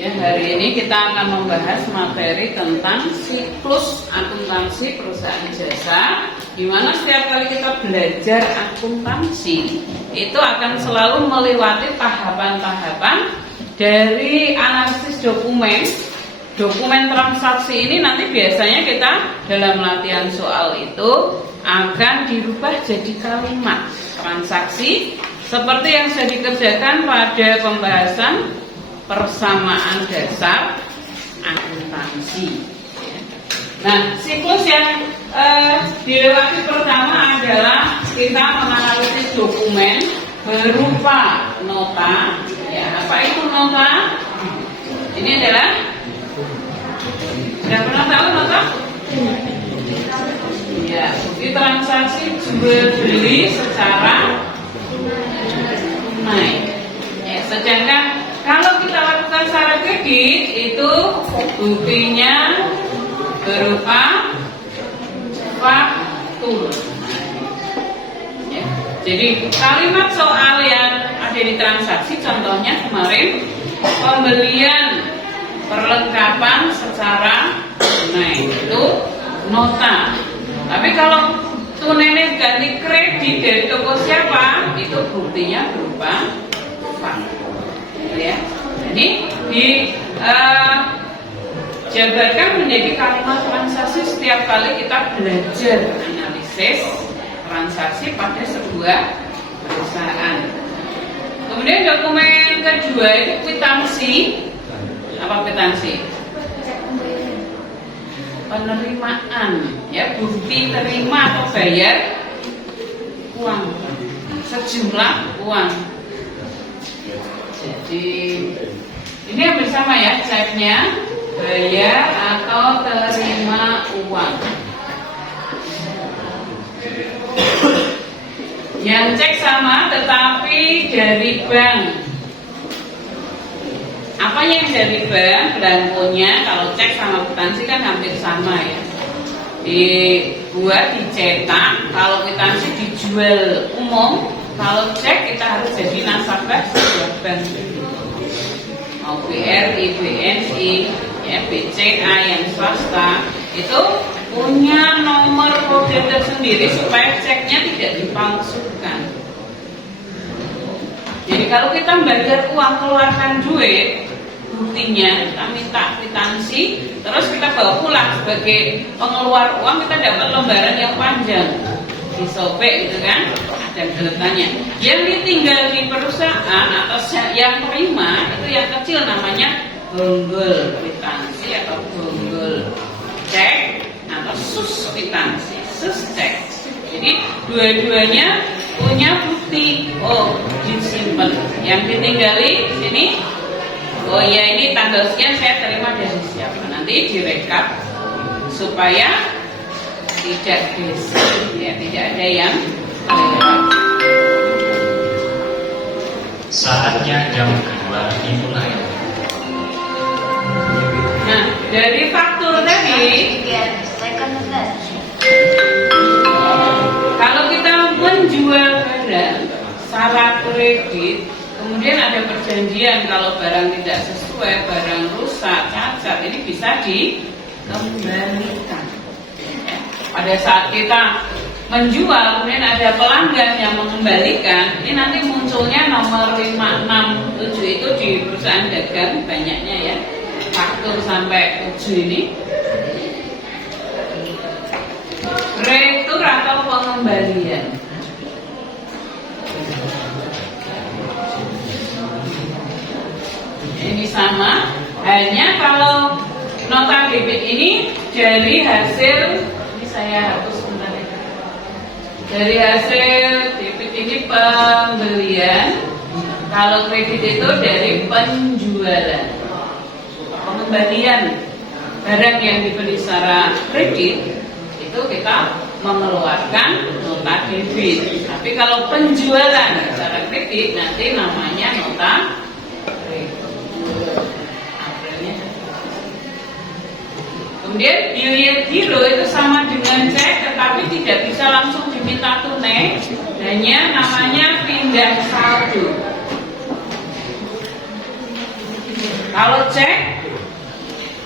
Ya, hari ini kita akan membahas materi tentang siklus akuntansi perusahaan jasa, di mana setiap kali kita belajar akuntansi itu akan selalu melewati tahapan-tahapan dari analisis dokumen transaksi. Ini nanti biasanya kita dalam latihan soal itu akan dirubah jadi kalimat transaksi seperti yang sudah dikerjakan pada pembahasan persamaan dasar akuntansi. Nah, siklus yang dilewati pertama adalah kita menganalisis dokumen berupa nota. Ya, apa itu nota? Ini adalah, sudah pernah tahu nota? Ya, bukti transaksi jual beli secara tunai. Ya, sedangkan kalau kita lakukan secara kredit itu buktinya berupa faktur. Ya, jadi kalimat soal yang ada di transaksi, contohnya kemarin pembelian perlengkapan secara tunai itu nota. Tapi kalau tunainya ganti kredit dari toko siapa, itu buktinya berupa faktur. Ya, jadi dijabarkan menjadi kalimat transaksi setiap kali kita belajar analisis transaksi pada sebuah perusahaan. Kemudian dokumen kedua itu kwitansi. Apa kwitansi? Penerimaan, ya, bukti terima atau bayar uang, sejumlah uang. Jadi ini yang bersama ya, ceknya bayar atau terima uang. Yang cek sama tetapi dari bank. Apa yang dari bank? Belangkonya kalau cek sama kwitansi kan hampir sama ya. Dibuat, dicetak. Kalau kwitansi dijual umum, kalau cek kita harus jadi nasabah sebuah bank. Mau BRI, BNI, ya, BCA yang swasta itu punya nomor kode tersendiri supaya ceknya tidak dipalsukan. Jadi kalau kita membayar uang, keluarkan duit, buktinya kita minta kwitansi, terus kita bawa pulang sebagai pengeluar uang, kita dapat lembaran yang panjang, disobek gitu kan, ada geletannya. Yang ditinggal di perusahaan atau yang terima itu yang kecil, namanya bonggol kwitansi atau bonggol cek atau sus kwitansi, sus cek. Jadi dua-duanya punya bukti. Oh, disimpan. Yang ditinggali di sini, oh ya, ini tanggal sekian saya terima dari siapa. Nanti direkap supaya tidak ya, tidak ada yang lewat. Saatnya jam kedua dimulai. Nah, dari faktur tadi, kalau kita menjual barang secara kredit, kemudian ada perjanjian kalau barang tidak sesuai, barang rusak, cacat, ini bisa dikembalikan. Pada saat kita menjual, kemudian ada pelanggan yang mengembalikan, ini nanti munculnya nomor 567 itu di perusahaan dagang banyaknya ya, faktur sampai 7 ini. Retur atau pengembalian. Ini sama, hanya kalau nota debit ini dari hasil, ini saya hapus sebentar ya. Dari hasil debit ini pembelian, kalau kredit itu dari penjualan. Pengembalian barang yang dibeli secara kredit itu kita mengeluarkan nota debit. Tapi kalau penjualan secara kredit nanti namanya nota kredit. Kemudian unit giro itu sama dengan cek, tetapi tidak bisa langsung diminta tunai, hanya namanya pindah saldo. Kalau cek,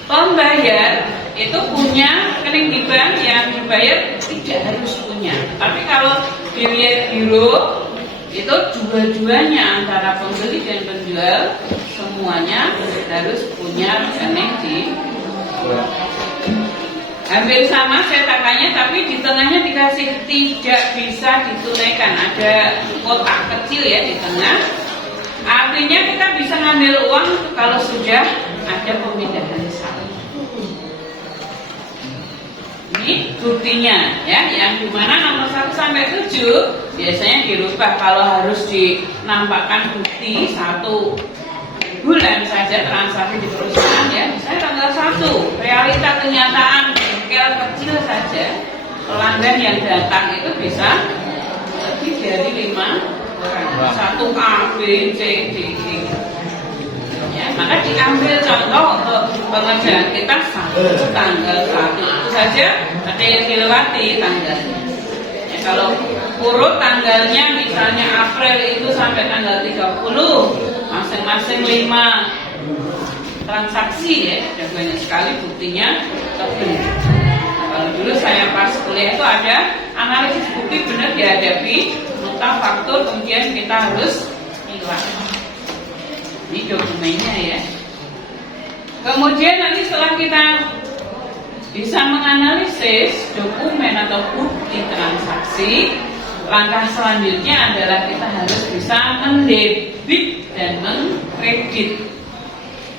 pembayar itu punya rekening di bank, yang dibayar tidak harus punya. Tapi kalau biaya biro itu dua-duanya, antara pembeli dan penjual semuanya harus punya rekening di bank. Hampir sama cetakannya, tapi di tengahnya dikasih tidak bisa ditunaikan. Ada kotak kecil ya di tengah. Artinya kita bisa ngambil uang kalau sudah ada pemindahan saldo. Ini buktinya ya, yang dimana nomor 1 sampai 7 biasanya dirubah kalau harus dinampakkan bukti 1 bulan saja transaksi di perusahaan ya, misalnya tanggal 1, realita kenyataan bengkel kecil saja, pelanggan yang datang itu bisa lebih dari 5 orang, 1 A, B, C, D, E ya, maka diambil contoh untuk pengerjaan kita tanggal 1 itu saja ada yang dilewati tanggalnya ya, kalau urut tanggalnya misalnya April itu sampai tanggal 30, masing-masing 5 transaksi ya, dan banyak sekali buktinya terpenuhi. Kalau dulu saya pas kuliah itu ada analisis bukti benar dihadapi nota faktur, kemudian kita harus milah. Ini dokumennya ya. Kemudian nanti setelah kita bisa menganalisis dokumen atau bukti transaksi, langkah selanjutnya adalah kita harus bisa mendebit dan mengkredit,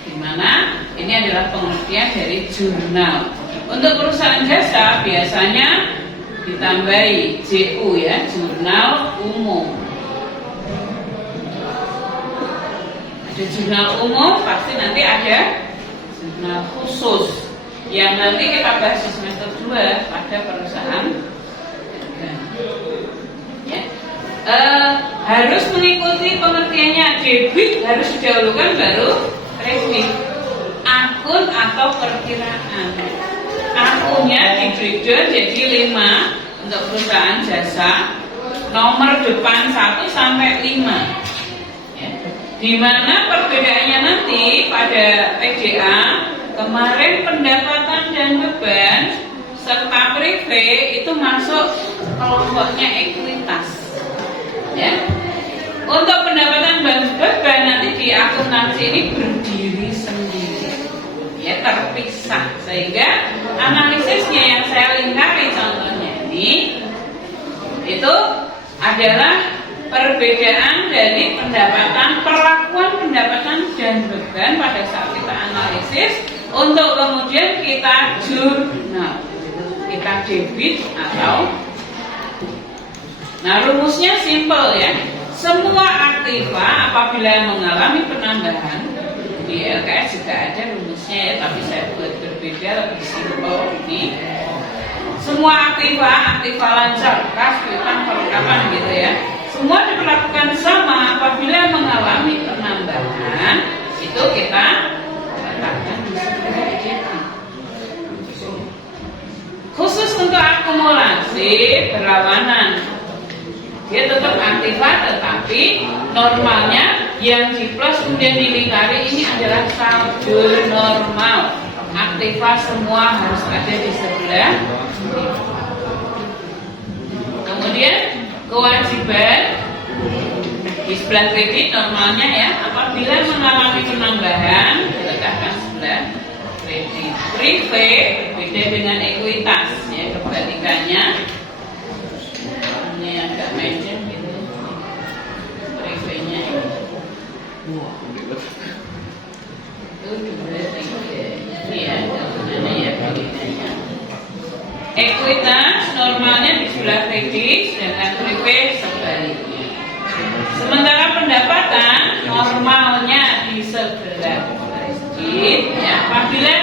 dimana ini adalah pengertian dari jurnal. Untuk perusahaan jasa biasanya ditambahi JU ya, jurnal umum. Ada jurnal umum, pasti nanti ada jurnal khusus yang nanti kita bahas di semester 2 pada perusahaan ya. Harus mengikuti pengertiannya. Debit harus didahulukan baru kredit. Akun atau perkiraan, akunnya di breakdown jadi 5 untuk perusahaan jasa, nomor depan 1 sampai 5 ya. Dimana perbedaannya nanti pada PDA kemarin pendapatan dan beban serta prive itu masuk kelompoknya ekuitas ya. Untuk pendapatan dan beban nanti di akuntansi ini berdiri sendiri ya, terpisah, sehingga analisisnya yang saya lingkari contohnya ini itu adalah perbedaan dari pendapatan, perlakuan pendapatan dan beban pada saat kita analisis untuk kemudian kita jurnal, kita debit atau. Nah, rumusnya simpel ya. Semua aktiva apabila mengalami penambahan, di LKS juga ada rumusnya ya, tapi saya buat berbeda, lebih simpel ini. Semua aktiva lancar, kas, piutang, perlengkapan gitu ya, semua diperlakukan sama apabila mengalami penambahan, itu kita katakan bisa. Khusus untuk akumulasi berlawanan, dia tetap aktiva, tetapi normalnya yang di plus kemudian dilingkari ini adalah saldo normal. Aktiva semua harus ada di sebelah. Kemudian kewajiban di sebelah kredit normalnya ya, apabila mengalami penambahan diletakkan sebelah kredit. Prive beda dengan ekuitas ya, kebalikannya. Ini agak mention gitu. Prive-nya itu 2, 3 ini ya, mana ya kebalikannya. Ekuitas normalnya di sebelah kredit, dengan prive sebaliknya. Sementara pendapatan normalnya di sebelah kredit ya, apabila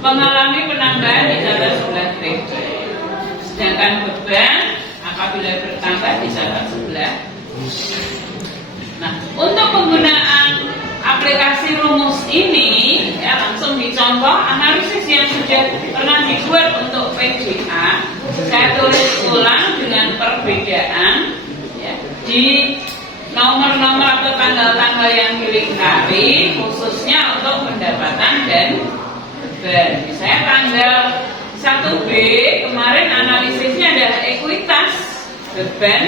mengalami penambahan di sebelah kredit. Sedangkan beban apabila bertambah di sebelah. Nah, untuk penggunaan aplikasi rumus ini ya, langsung dicontoh analisis yang sudah pernah dibuat untuk PDA. Saya tulis ulang dengan perbedaan ya, di nomor-nomor atau tanggal-tanggal yang dilingkari, khususnya untuk pendapatan beban. Misalnya tanggal 1B kemarin analisisnya adalah ekuitas, beban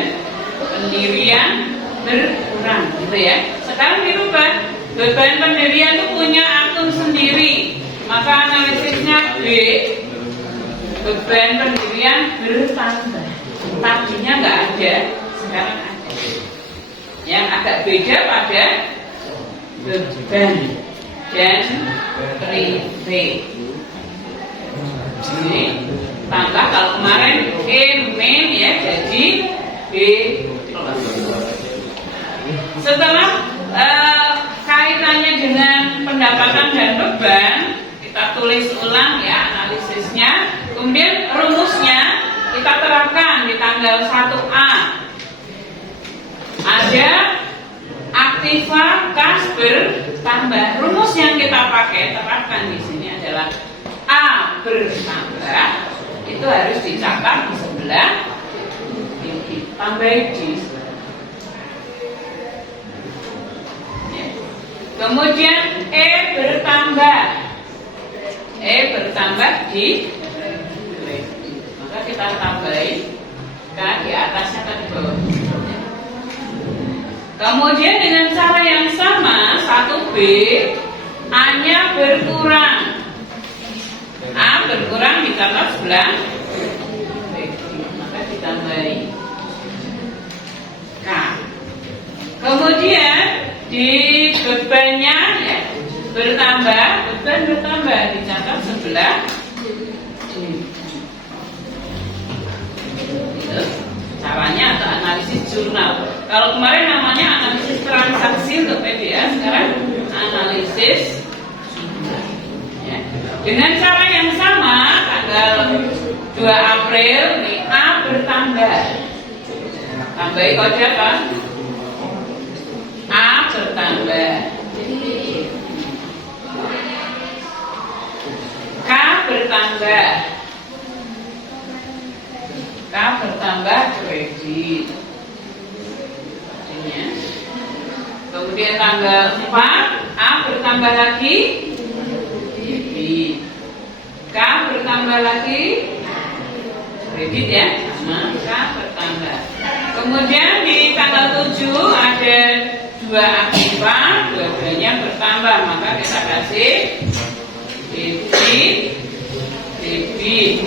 pendirian berkurang, gitu ya. Sekarang dirubah, beban pendirian itu punya akun sendiri, maka analisisnya B, beban pendirian bertambah. Tadinya nggak ada, sekarang ada. Yang agak beda pada beban dan privé. Jadi tambah, kalau kemarin E min ya, jadi B plus. Setelah kaitannya dengan pendapatan dan beban, kita tulis ulang ya analisisnya. Kemudian rumusnya kita terapkan di tanggal 1A. Ada aktiva kas bertambah. Rumus yang kita pakai terapkan di sini adalah A bertambah, itu harus dicatat di sebelah ini, tambah di sebelah. Ya. Kemudian E bertambah, di maka kita tambahin di atasnya ke di bawah. Kemudian dengan cara yang sama 1B, A-nya berkurang. A berkurang dicatat sebelah, maka ditambahi K. Kemudian di bebannya ya, bertambah, beban bertambah dicatat sebelah D. Itu caranya atau analisis jurnal. Kalau kemarin namanya analisis transaksi untuk PDA, sekarang analisis jurnal. Ya. Dengan cara yang sama, tanggal 2 April nih, A bertambah. Tambahi kode apa? A bertambah. K bertambah. K bertambah kredit. Kemudian tanggal 4 A bertambah lagi, debit. K bertambah lagi, kredit ya, sama K bertambah. Kemudian di tanggal 7 ada 2 aktiva, dua-duanya bertambah, maka kita kasih debit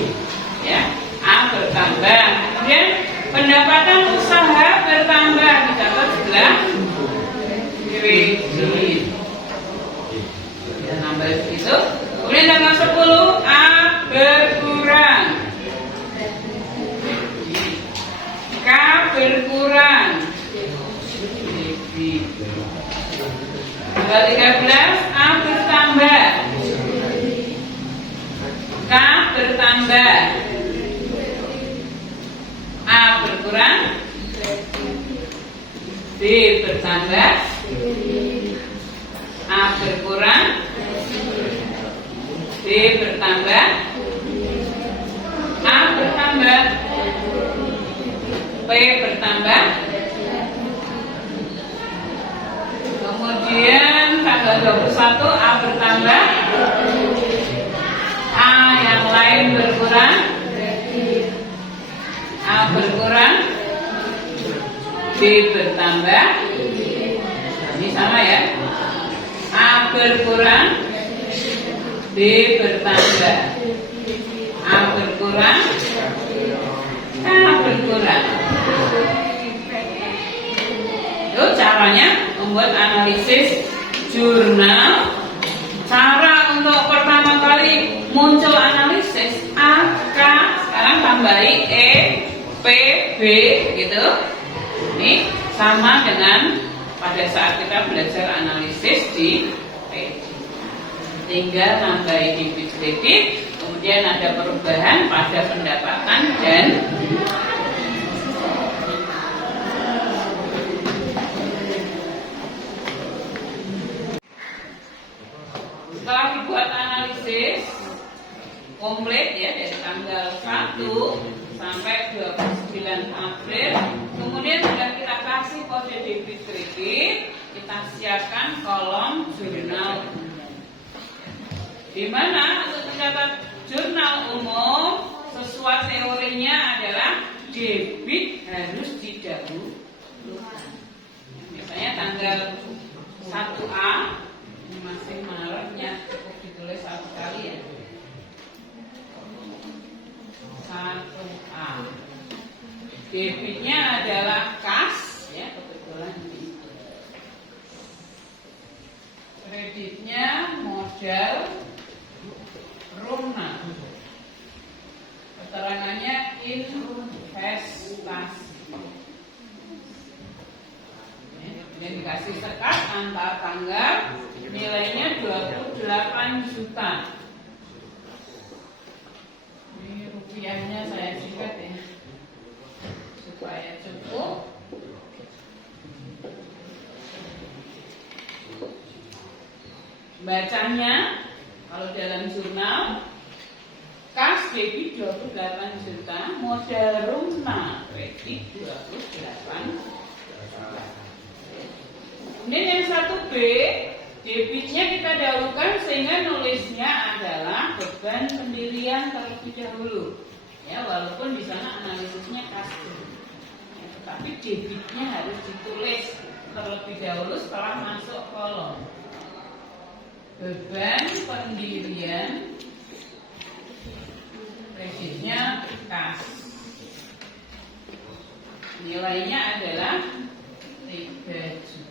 ya, A bertambah. Kemudian pendapatan usaha bertambah, dicatat sebelah kredit. Nambah itu. Kemudian tanggal 10 A berkurang, K berkurang, debit. Tanggal 13 A bertambah, K bertambah, A berkurang, B bertambah, A berkurang, B bertambah, A bertambah, P bertambah. Kemudian tanggal 21 A bertambah, A yang lain berkurang, A berkurang, B bertambah. Ini sama ya, A berkurang, B bertambah, A berkurang, A berkurang. Itu caranya membuat analisis jurnal. Cara untuk pertama kali muncul analisis A, K, sekarang tambahi E, P, B gitu. Ini sama dengan pada saat kita belajar analisis di PJ. Tinggal tambahi debit kredit, kemudian ada perubahan pada pendapatan dan setelah dibuat analisis komplit ya dari tanggal 1 sampai 29 April, kemudian sudah kita kasih kode debit kredit, kita siapkan kolom jurnal. Di mana untuk mencatat jurnal umum sesuai teorinya adalah debit harus didahulukan. Misalnya tanggal 1A, ini masih Maretnya, cukup ditulis satu kali ya. 1A. Debitnya adalah kas, ya kebetulan ini. Kreditnya modal rumah. Keterangannya investasi. Yang dikasih sekat antar tanggal, nilainya 28 juta. Ini rupiahnya saya singkat ya, supaya cukup. Bacanya, kalau dalam jurnal, kas debit 28 juta, modal rumah kredit 28 juta. Kemudian yang 1B, debitnya kita dahulukan sehingga nulisnya adalah beban pendirian terlebih dahulu. Ya, walaupun di sana analisisnya kas. Ya, tetapi debitnya harus ditulis terlebih dahulu setelah masuk kolom. Beban pendirian kreditnya kas. Nilainya adalah 3 juta.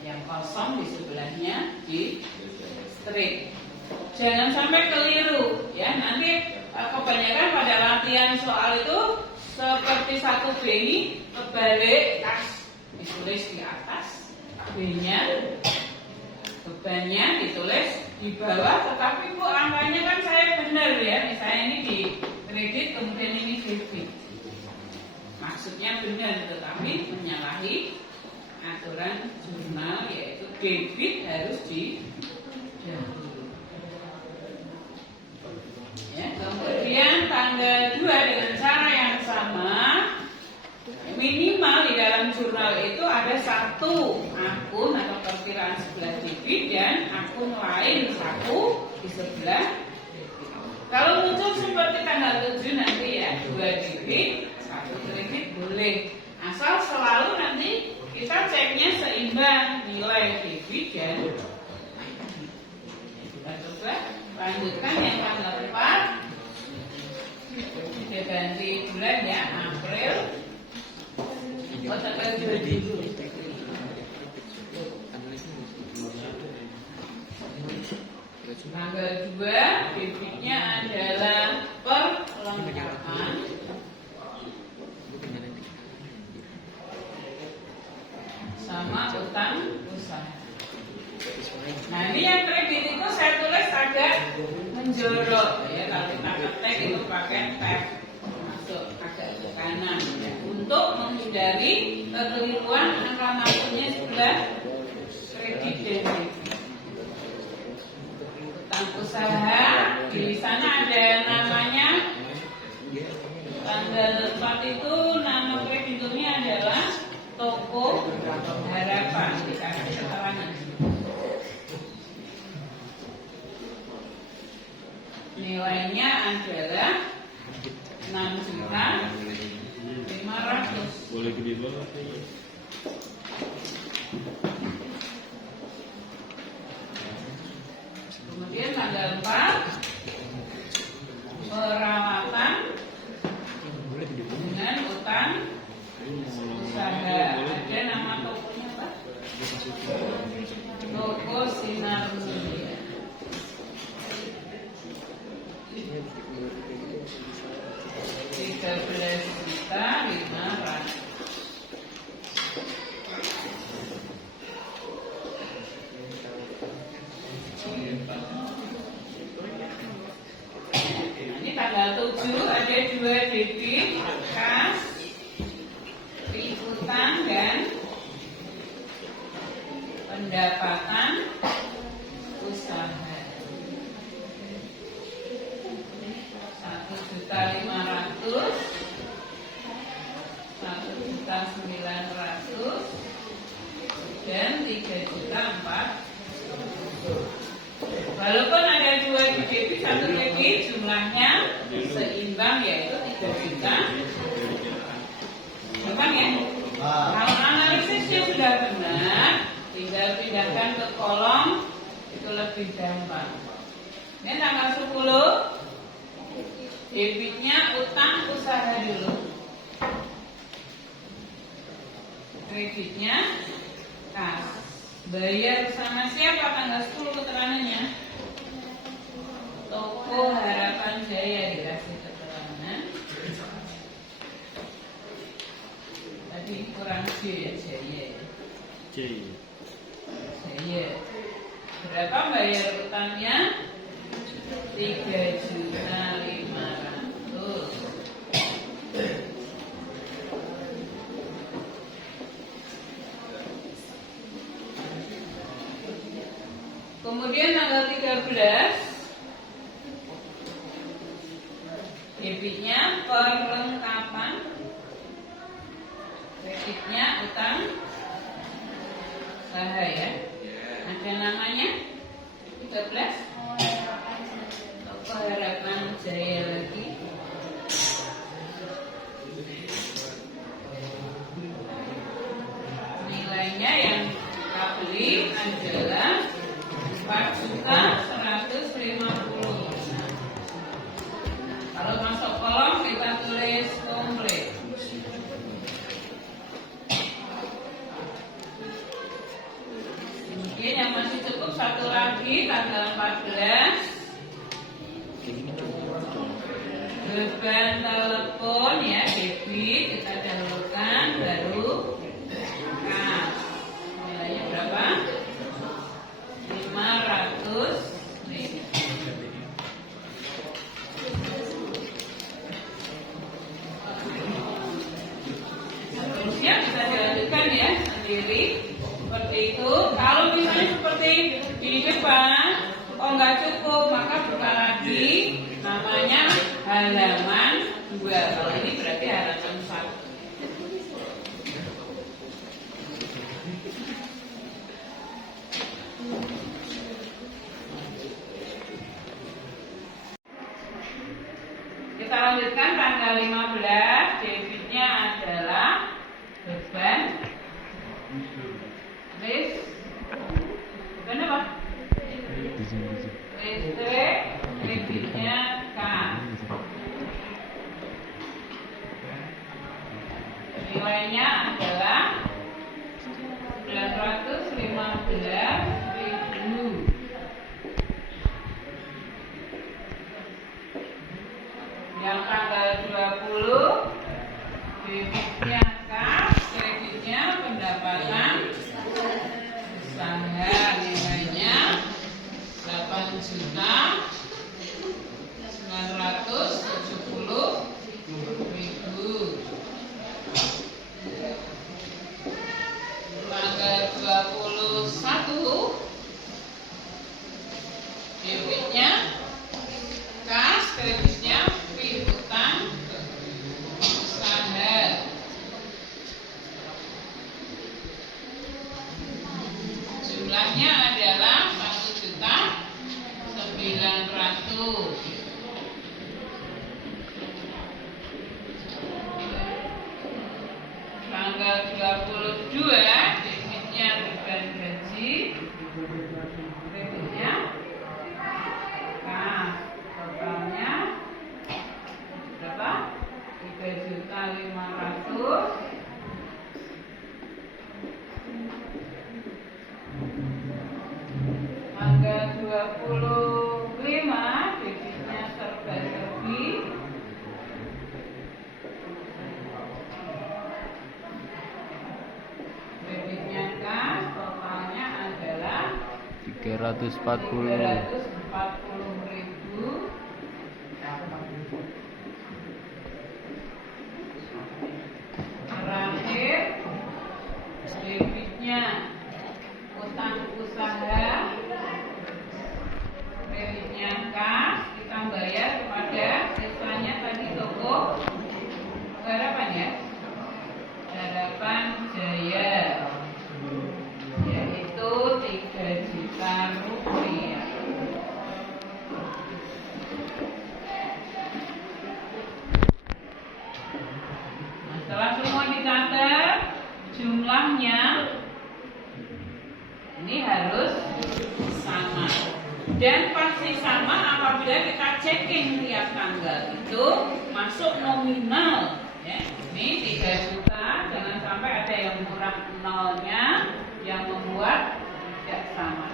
Yang kosong di sebelahnya di strip. Jangan sampai keliru ya. Nanti kebanyakan pada latihan soal itu seperti 1B ini kebalik, kas ditulis di atas, B-nya bebannya ditulis di bawah, tetapi Bu angkanya kan saya benar ya. Misalnya ini di kredit kemudian ini debit. Maksudnya benar tetapi menyalahi aturan jurnal, yaitu debit harus didahulukan. Ya, kemudian tanggal 2 dengan cara yang sama, minimal di dalam jurnal itu ada satu akun atau perkiraan sebelah debit dan akun lain satu di sebelah debit. Kalau muncul seperti tanggal 7 nanti ya, 2 debit, 1 kredit boleh. Asal selalu nanti kita ceknya seimbang nilai debit dan kita coba lanjutkan yang tanggal 4. Kita ganti bulan ya, April. Tanggal 2 dulu. Tanggal 2 debitnya adalah perlengkapan. Sama utang usaha. Nah ini yang kredit itu saya tulis agak menjorok ya, kalau kita ketik itu pakai tab masuk agak ke kanan ya, untuk menghindari kekeliruan angka maksudnya sebelah kredit dan debit. Utang usaha di sana ada namanya. Tanggal 4 itu nama krediturnya adalah Toko Harapan, dikasih keterangan. Nilainya adalah 6.500.000. Boleh gede banget. Kemudian tanggal 4 perawatan dengan utang usaha. Ada nama tokonya Pak? Toko Sinar Mulia. 13.500.000. Ini tanggal 7 ada 2 debit kas, piutang dan pendapatan usaha. 1.500.000, 1.900.000, dividen 3.4. Walaupun ada 2 di debit, 1 debit, jumlahnya seimbang yaitu 3 juta. Gampang ya? Kalau analisisnya sudah benar, tinggal pindahkan ke kolom, itu lebih gampang. Ini tanggal 10, debitnya utang usaha dulu, kreditnya kas. Bayar sama siapa tanggal 10 keterangannya? Toko Harapan Jaya dikasih keterangan. Tadi kurang J ya, Jaya. Jaya. Berapa bayar utangnya? 3.500.000. Kemudian tanggal 13, debitnya perlengkapan, kreditnya utang usaha ya. Ada namanya 13, Toko Harapan Jaya lagi. Nilainya yang kita beli adalah 4.150.000. Kalau masuk kolom kita tulis komplit. Mungkin yang masih cukup satu lagi tanggal 14. Beban telepon ya, debit kita dahulukan, baru kas. Nilainya berapa? 500.000. Terusnya bisa dilanjutkan ya sendiri seperti itu. Kalau misalnya seperti di depan, nggak cukup, maka buka lagi, namanya halaman 2. Kalau ini berarti halaman 1. Kita lanjutkan tanggal 15, debitnya adalah beban beban apa? Listrik, kreditnya kas. Nilainya adalah 915.000. Yang tanggal 20, debitnya kas, kreditnya pendapatan usaha. Nilainya 8.970.000. Tanggal 21, debitnya kas, kreditnya piutang usaha. Jumlahnya adalah 1.900.000. Tanggal 22, debitnya beban gaji, kreditnya kas. Totalnya berapa? 3.500.000. Tanggal 25, debitnya serba-serbi, kreditnya kas. Totalnya adalah 340.000. Terakhir, debitnya utang usaha, kreditnya kas. Kita bayar kepada siswanya tadi toko Harapan ya, Harapan Jaya. Dan pasti sama apabila kita checking tiap tanggal itu masuk nominal ya. Ini 3 juta, jangan sampai ada yang kurang nolnya yang membuat tidak sama.